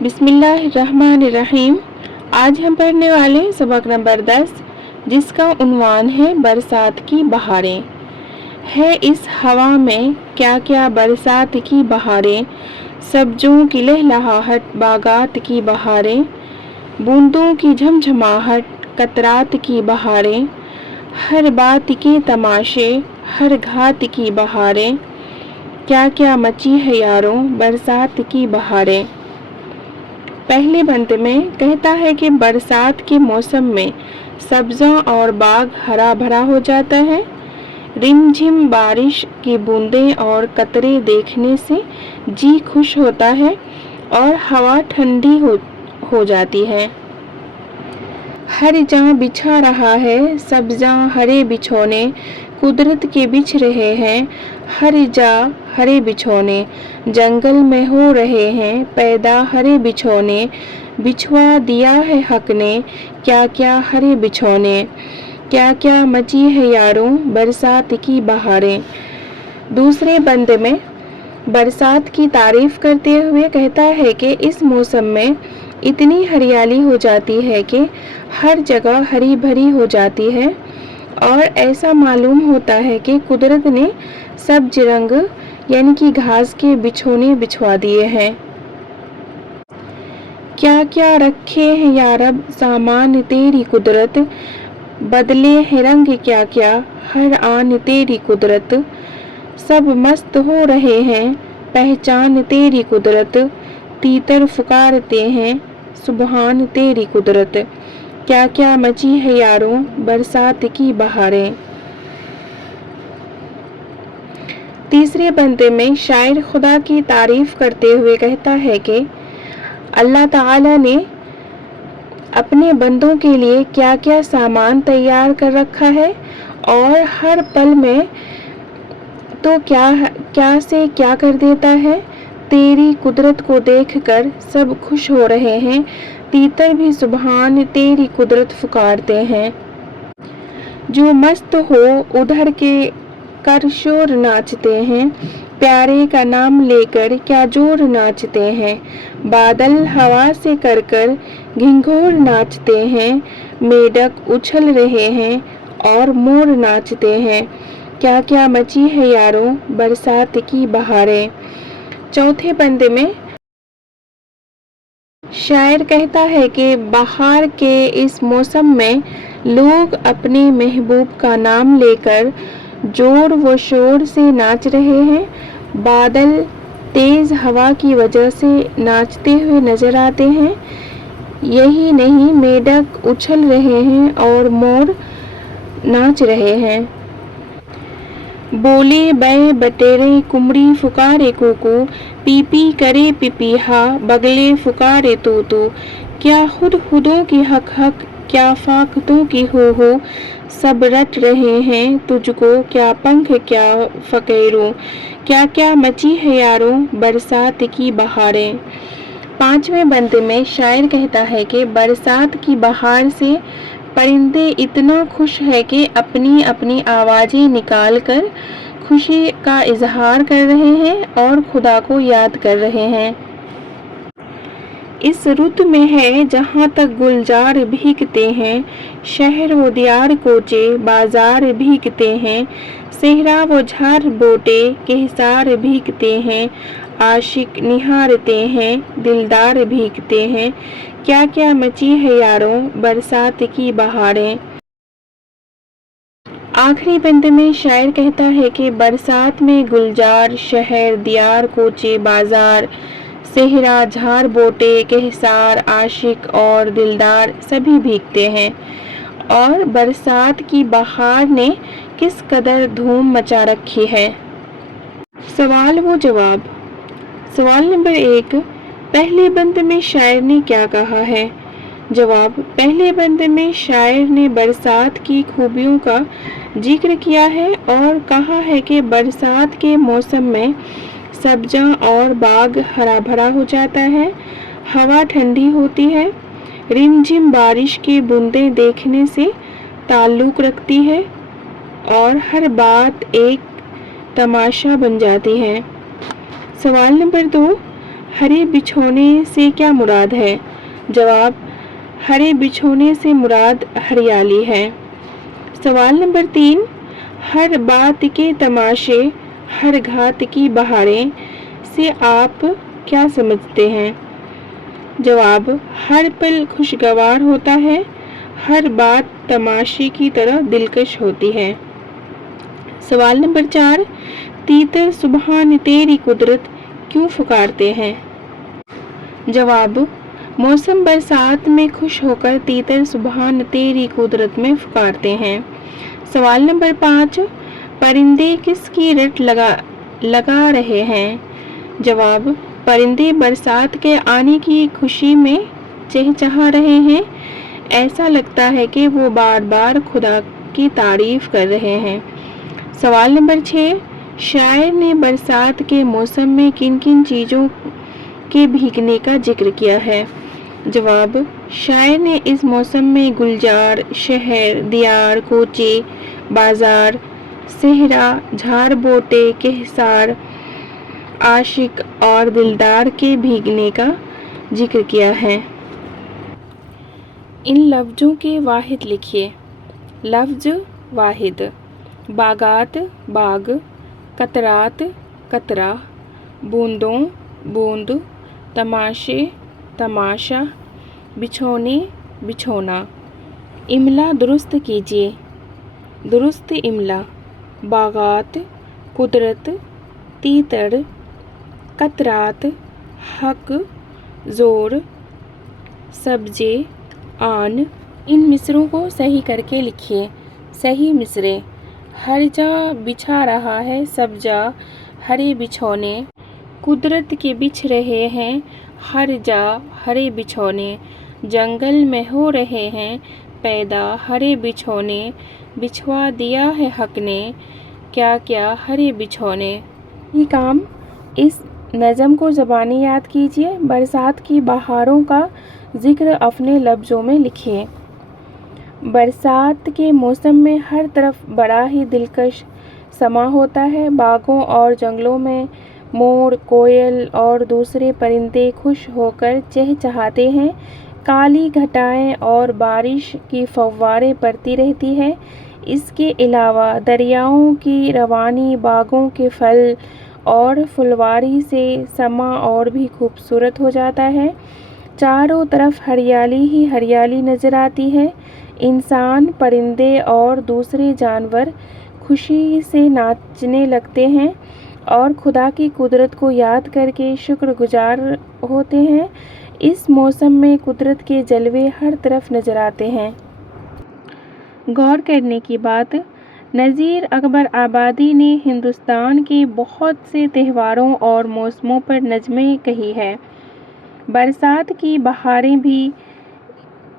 बिस्मिल्लाहिर्रहमानिर्रहीम। आज हम पढ़ने वाले सबक नंबर 10, जिसका उन्वान है बरसात की बहारें। है इस हवा में क्या क्या बरसात की बहारें, सब्जों की लहलहाहट बागात की बहारें, बूंदों की झमझमाहट कतरात की बहारें, हर बात के तमाशे हर घात की बहारें, क्या क्या मची है यारों बरसात की बहारें। पहले बंद में कहता है कि बरसात के मौसम में सब्जा और बाग हरा भरा हो जाता है। रिमझिम बारिश की बूंदें और कतरे देखने से जी खुश होता है और हवा ठंडी हो जाती है। हर जहाँ बिछा रहा है सब्जा हरे बिछौने, कुदरत के बिछ रहे हैं हर जा हरे बिछौने, जंगल में हो रहे हैं पैदा हरे बिछौने, बिछवा दिया है हक ने क्या क्या हरे बिछौने, क्या क्या मची है यारों बरसात की बहारें। दूसरे बंद में बरसात की तारीफ करते हुए कहता है कि इस मौसम में इतनी हरियाली हो जाती है कि हर जगह हरी भरी हो जाती है और ऐसा मालूम होता है कि कुदरत ने सब्ज रंग यानी कि घास के बिछोने बिछवा दिए हैं। क्या क्या रखे हैं या रब सामान तेरी कुदरत, बदले हैं रंग क्या क्या हर आन तेरी कुदरत, सब मस्त हो रहे हैं पहचान तेरी कुदरत, तीतर पुकारते हैं सुबहान तेरी कुदरत, क्या क्या मची है यारों बरसात की बहारें। तीसरे बंदे में शायर खुदा की तारीफ करते हुए कहता है कि अल्लाह ताला ने अपने बंदों के लिए क्या क्या सामान तैयार कर रखा है और हर पल में तो क्या से क्या कर देता है। तेरी कुदरत को देखकर सब खुश हो रहे हैं, तीतर भी सुबहान तेरी कुदरत पुकारते हैं। जो मस्त हो उधर के कर शोर नाचते हैं, प्यारे का नाम लेकर क्या जोर नाचते हैं, बादल हवा से कर कर घिंघोर नाचते हैं, मेढक उछल रहे हैं और मोर नाचते हैं, क्या क्या मची है यारों बरसात की बहारें। चौथे बंद में शायर कहता है कि बहार के इस मौसम में लोग अपने महबूब का नाम लेकर जोर व शोर से नाच रहे हैं, बादल तेज हवा की वजह से नाचते हुए नजर आते हैं, यही नहीं मेढक उछल रहे हैं और मोर नाच रहे हैं। बोले बै बटेरे कुमड़ी फुकारे कुकू, पीपी करे पिपीहा बगले फुकारे तोतो, क्या हुदों की हक हक क्या फाकतों की हो, सब रट रहे हैं तुझको क्या पंख क्या फकेरों, क्या क्या मची है यारों बरसात की बहारें। पांचवें बंद में शायर कहता है कि बरसात की बहार से परिंदे इतना खुश है कि अपनी अपनी आवाजें निकाल कर खुशी का इजहार कर रहे हैं और खुदा को याद कर रहे हैं। इस रुत में है जहाँ तक गुलजार भीगते हैं, शहर व दियार कोचे बाजार भीगते हैं, सेहरा व झार बोटे के हिसार भीगते हैं, आशिक निहारते हैं दिलदार भीगते हैं, क्या क्या मची है यारों बरसात की बहारें। आखिरी बंद में शायर कहता है कि बरसात में गुलजार शहर दियार कोचे बाजार सेहरा झार बोटे के हिसार आशिक और दिलदार सभी भीगते हैं और बरसात की बहार ने किस कदर धूम मचा रखी है। सवाल व जवाब। सवाल नंबर 1, पहले बंद में शायर ने क्या कहा है। जवाब। पहले बंद में शायर ने बरसात की खूबियों का जिक्र किया है और कहा है कि बरसात के मौसम में सब्जा और बाग हरा भरा हो जाता है, हवा ठंडी होती है, रिमझिम बारिश की बूंदें देखने से ताल्लुक रखती है और हर बात एक तमाशा बन जाती है। सवाल नंबर 2, ہرے بچھونے سے کیا مراد ہے؟ جواب، ہرے بچھونے سے مراد ہریالی ہے۔ سوال نمبر 3، ہر بات کے تماشے، ہر گھات کی بہاریں سے آپ کیا سمجھتے ہیں؟ جواب، ہر پل خوشگوار ہوتا ہے، ہر بات تماشے کی طرح دلکش ہوتی ہے۔ سوال نمبر 4، تیتر سبحان تیری قدرت کیوں پکارتے ہیں؟ جواب، موسم برسات میں خوش ہو کر تیتر سبحان تیری قدرت میں پکارتے ہیں۔ سوال نمبر 5، پرندے کس کی رٹ لگا رہے ہیں؟ جواب، پرندے برسات کے آنے کی خوشی میں چہچہا رہے ہیں، ایسا لگتا ہے کہ وہ بار بار خدا کی تعریف کر رہے ہیں۔ سوال نمبر 6، شاعر نے برسات کے موسم میں کن کن چیزوں کے بھیگنے کا ذکر کیا ہے؟ جواب، شاعر نے اس موسم میں گلزار، شہر، دیار، کوچے، بازار، صحرا، جھاڑ بوٹے، کہسار، عاشق اور دلدار کے بھیگنے کا ذکر کیا ہے۔ ان لفظوں کے واحد لکھیے۔ لفظ واحد: باغات، باغ، قطرات، قطرہ، بوندوں، بوند، تماشے، تماشا، بچھونے، بچھونا۔ املا درست کیجیے۔ درست املا: باغات، قدرت، تیتر، قطرات، حق، زور، سبزے، آن۔ ان مصروں کو صحیح کر کے لکھیے۔ صحیح مصرے: ہر جا بچھا رہا ہے سب جا ہرے بچھونے، قدرت کے بچھ رہے ہیں ہر جا ہرے بچھونے، جنگل میں ہو رہے ہیں پیدا ہرے بچھونے، بچھوا دیا ہے حق نے کیا کیا ہرے بچھونے۔ یہ کام اس نظم کو زبانی یاد کیجیے۔ برسات کی بہاروں کا ذکر اپنے لفظوں میں لکھیے۔ برسات کے موسم میں ہر طرف بڑا ہی دلکش سما ہوتا ہے۔ باغوں اور جنگلوں میں مور، کوئل اور دوسرے پرندے خوش ہو کر چہچہاتے ہیں۔ کالی گھٹائیں اور بارش کی فواریں پڑتی رہتی ہیں۔ اس کے علاوہ دریاؤں کی روانی، باغوں کے پھل اور پھلواری سے سما اور بھی خوبصورت ہو جاتا ہے۔ چاروں طرف ہریالی ہی ہریالی نظر آتی ہے۔ انسان، پرندے اور دوسرے جانور خوشی سے ناچنے لگتے ہیں اور خدا کی قدرت کو یاد کر کے شکر گزار ہوتے ہیں۔ اس موسم میں قدرت کے جلوے ہر طرف نظر آتے ہیں۔ غور کرنے کی بات، نذیر اکبر آبادی نے ہندوستان کے بہت سے تہواروں اور موسموں پر نظمیں کہی ہیں۔ برسات کی بہاریں بھی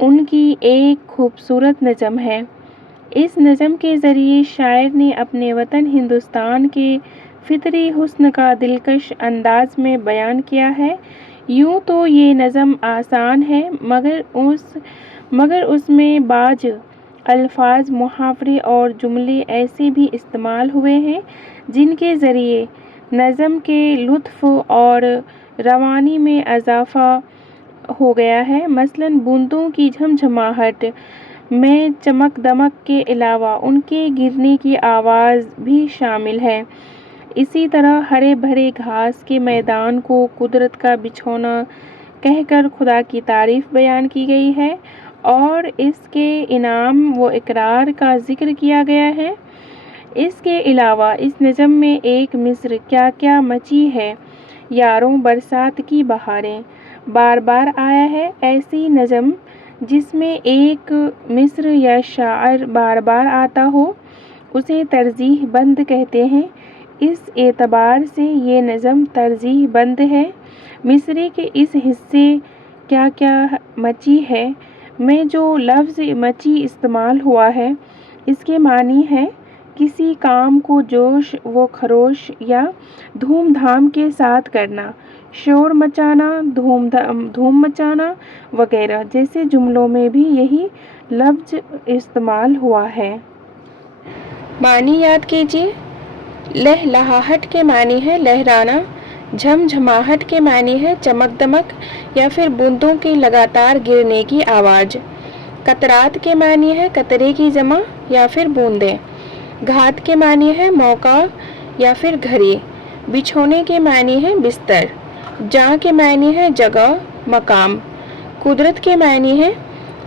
ان کی ایک خوبصورت نظم ہے۔ اس نظم کے ذریعے شاعر نے اپنے وطن ہندوستان کے فطری حسن کا دلکش انداز میں بیان کیا ہے۔ یوں تو یہ نظم آسان ہے مگر اس میں بعض الفاظ، محاورے اور جملے ایسے بھی استعمال ہوئے ہیں جن کے ذریعے نظم کے لطف اور روانی میں اضافہ ہو گیا ہے۔ مثلاً بوندوں کی جھمجھماہٹ میں چمک دمک کے علاوہ ان کے گرنے کی آواز بھی شامل ہے۔ اسی طرح ہرے بھرے گھاس کے میدان کو قدرت کا بچھونا کہہ کر خدا کی تعریف بیان کی گئی ہے اور اس کے انعام و اکرام کا ذکر کیا گیا ہے۔ اس کے علاوہ اس نظم میں ایک مصر کیا کیا مچی ہے یاروں برسات کی بہاریں بار بار آیا ہے۔ ایسی نظم جس میں ایک مصر یا شعر بار بار آتا ہو اسے ترجیح بند کہتے ہیں۔ اس اعتبار سے یہ نظم ترجیح بند ہے۔ مصرعے کے اس حصے کیا کیا مچی ہے میں جو لفظ مچی استعمال ہوا ہے اس کے معنی ہے کسی کام کو جوش و خروش یا دھوم دھام کے ساتھ کرنا، شور مچانا، دھوم مچانا وغیرہ جیسے جملوں میں بھی یہی لفظ استعمال ہوا ہے۔ معنی یاد کیجیے۔ لہلہاہٹ کے معنی ہے لہرانا، झमझमाहट के मानी है चमक दमक या फिर बूंदों की लगातार गिरने की आवाज़। कतरात के मानी है कतरे की जमा या फिर बूंदें। घात के मानी है मौका या फिर घड़ी। बिछोने के मानी है बिस्तर। जहाँ के मानी है जगह मकाम। कुदरत के मानी है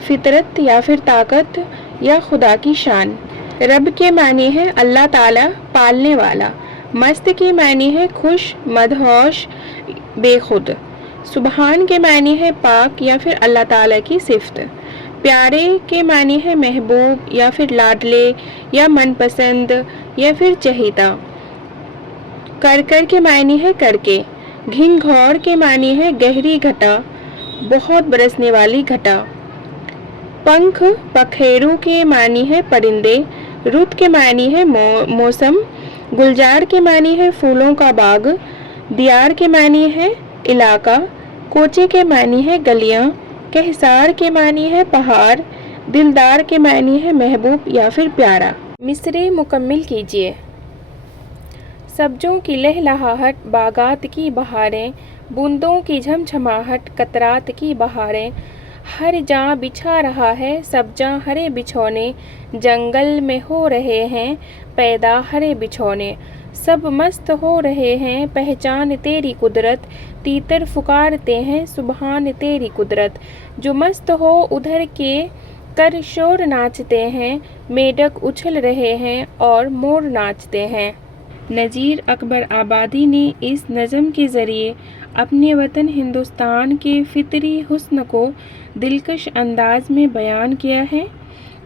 फितरत या फिर ताकत या खुदा की शान। रब के मानी है अल्लाह ताला पालने वाला। मस्त के मानी है खुश मदहोश बेखुद। सुबहान के मानी है पाक या फिर अल्लाह ताला की सिफत। प्यारे के मानी है महबूब या फिर लाडले या मनपसंद या फिर चहेता। कर के मानी है करके। घिंघौर के मानी है गहरी घटा बहुत बरसने वाली घटा। पंख पखेरु के मानी है परिंदे। रुत के मानी है मौसम। गुलजार के मानी है फूलों का बाग। दियार के मानी है इलाका। कोचे के मानी है गलियां। कहसार के मानी है पहाड़। दिलदार के मानी है महबूब या फिर प्यारा। मिसरे मुकम्मिल कीजिए। सब्जों की लहलहाहट, बागात की बहारें, बूंदों की झमझमाहट, कतरात की बहारें। हर जहाँ बिछा रहा है सब्जा हरे बिछौने, जंगल में हो रहे हैं पैदा हरे बिछौने। सब मस्त हो रहे हैं पहचान तेरी कुदरत, तीतर पुकारते हैं सुबहान तेरी कुदरत। जो मस्त हो उधर के कर शोर नाचते हैं, मेढक उछल रहे हैं और मोर नाचते हैं। नज़ीर अकबर आबादी ने इस नज़म के ज़रिए अपने वतन हिंदुस्तान के फितरी हुस्न को दिलकश अंदाज में बयान किया है।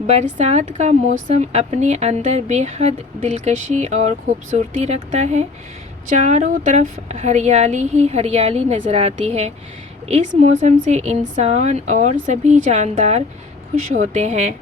बरसात का मौसम अपने अंदर बेहद दिलकशी और खूबसूरती रखता है। चारों तरफ हरियाली ही हरियाली नज़र आती है। इस मौसम से इंसान और सभी जानदार खुश होते हैं।